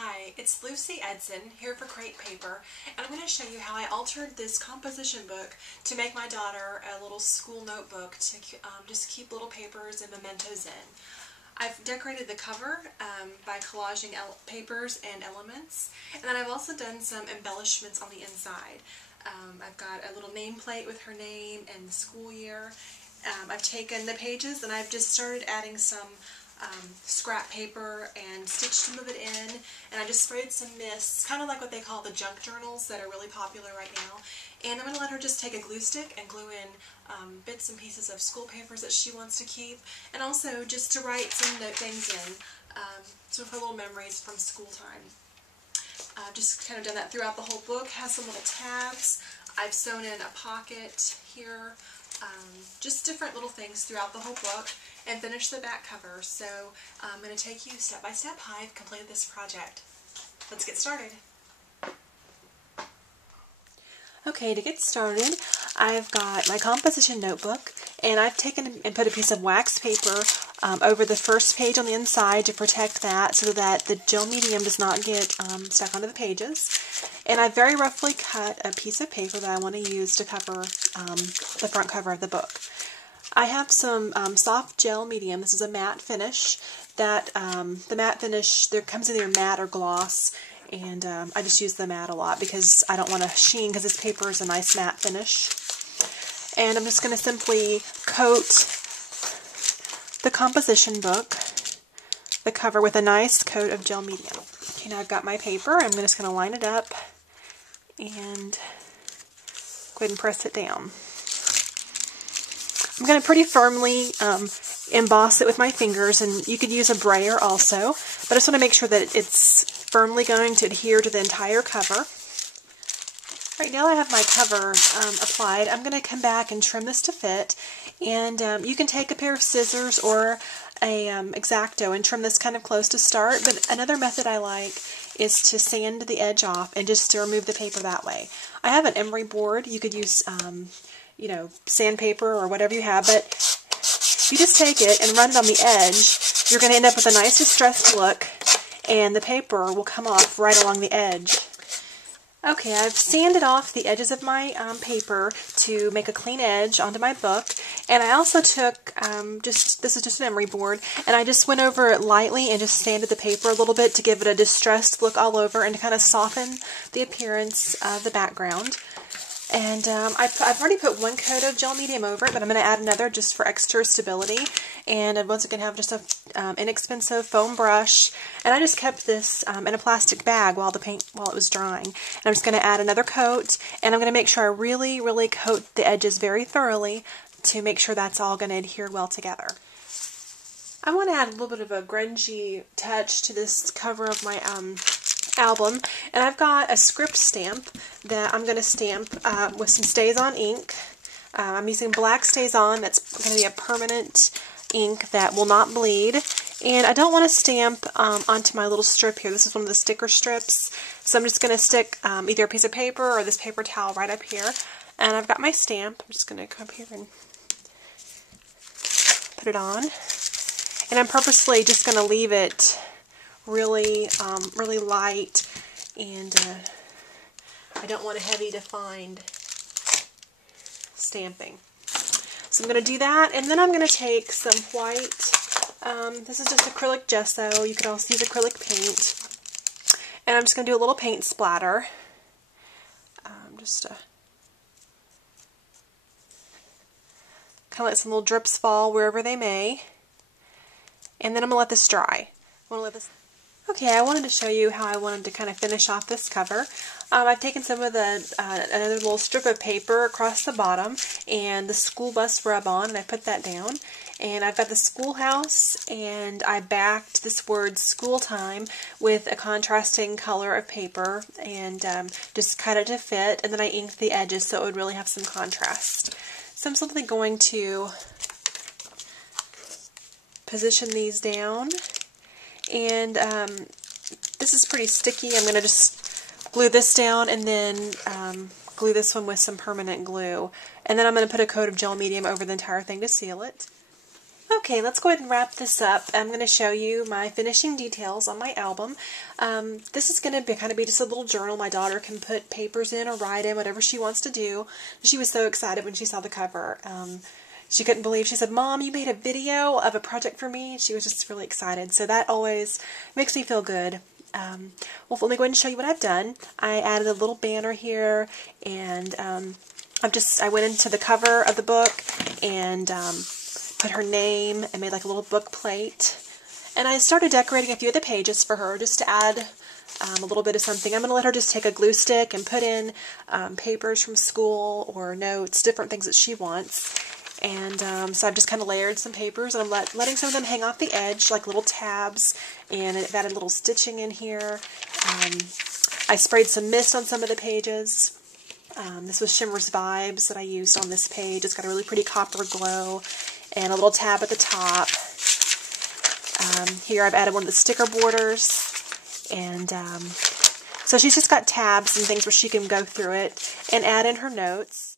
Hi, it's Lucy Edson here for Crate Paper, and I'm going to show you how I altered this composition book to make my daughter a little school notebook to just keep little papers and mementos in. I've decorated the cover by collaging papers and elements, and then I've also done some embellishments on the inside. I've got a little nameplate with her name and the school year. I've taken the pages and I've just started adding some scrap paper and stitched some of it in, and I just sprayed some mists, kind of like what they call the junk journals that are really popular right now. And I'm going to let her just take a glue stick and glue in bits and pieces of school papers that she wants to keep, and also just to write some note things in, some of her little memories from school time. I've just kind of done that throughout the whole book. Has some little tabs. I've sewn in a pocket here. Just different little things throughout the whole book, and finish the back cover. So I'm going to take you step by step how I've completed this project. Let's get started. Okay, to get started, I've got my composition notebook, and I've taken and put a piece of wax paper over the first page on the inside to protect that so that the gel medium does not get stuck onto the pages. And I very roughly cut a piece of paper that I want to use to cover the front cover of the book. I have some soft gel medium. This is a matte finish. The matte finish, there comes in either matte or gloss, and I just use the matte a lot because I don't want to sheen, because this paper is a nice matte finish. And I'm just going to simply coat the composition book, the cover, with a nice coat of gel medium. Okay, now I've got my paper. I'm just going to line it up and go ahead and press it down. I'm going to pretty firmly emboss it with my fingers, and you could use a brayer also, but I just want to make sure that it's firmly going to adhere to the entire cover. Right now I have my cover applied. I'm going to come back and trim this to fit, and you can take a pair of scissors or a X-Acto and trim this kind of close to start, but another method I like is to sand the edge off and just to remove the paper that way. I have an emery board. You could use you know, sandpaper or whatever you have, but if you just take it and run it on the edge, you're going to end up with a nice distressed look, and the paper will come off right along the edge. Okay, I've sanded off the edges of my paper to make a clean edge onto my book, and I also took, this is just an emery board, and I just went over it lightly and just sanded the paper a little bit to give it a distressed look all over and to kind of soften the appearance of the background. And I've already put one coat of gel medium over it, but I'm going to add another just for extra stability. And I'm once again have just a inexpensive foam brush, and I just kept this in a plastic bag while it was drying. And I'm just going to add another coat, and I'm going to make sure I really, really coat the edges very thoroughly to make sure that's all going to adhere well together. I want to add a little bit of a grungy touch to this cover of my album, and I've got a script stamp that I'm going to stamp with some Stays-On ink. I'm using black Stays-On. That's going to be a permanent ink that will not bleed, and I don't want to stamp onto my little strip here. This is one of the sticker strips, so I'm just going to stick either a piece of paper or this paper towel right up here, and I've got my stamp. I'm just going to come up here and put it on, and I'm purposely just going to leave it really, really light, and I don't want a heavy defined stamping. So I'm going to do that, and then I'm going to take some white, this is just acrylic gesso. You could also use acrylic paint, and I'm just going to do a little paint splatter, just to kind of let some little drips fall wherever they may, and then I'm going to let this dry. Okay, I wanted to show you how I wanted to kind of finish off this cover. I've taken some of another little strip of paper across the bottom and the school bus rub-on, and I put that down. And I've got the schoolhouse, and I backed this word school time with a contrasting color of paper, and just cut it to fit, and then I inked the edges so it would really have some contrast. So I'm simply going to position these down. And this is pretty sticky. I'm going to just glue this down and then glue this one with some permanent glue. And then I'm going to put a coat of gel medium over the entire thing to seal it. Okay, let's go ahead and wrap this up. I'm going to show you my finishing details on my album. This is going to kind of be just a little journal my daughter can put papers in or write in, whatever she wants to do. She was so excited when she saw the cover. She couldn't believe, she said, "Mom, you made a video of a project for me." She was just really excited. So that always makes me feel good. Well, let me go ahead and show you what I've done. I added a little banner here, and I went into the cover of the book and put her name and made like a little book plate. And I started decorating a few of the pages for her just to add a little bit of something. I'm going to let her just take a glue stick and put in papers from school or notes, different things that she wants. And so I've just kind of layered some papers, and I'm letting some of them hang off the edge like little tabs, and I've added a little stitching in here. I sprayed some mist on some of the pages. This was Shimmer's Vibes that I used on this page. It's got a really pretty copper glow and a little tab at the top. Here I've added one of the sticker borders, and so she's just got tabs and things where she can go through it and add in her notes.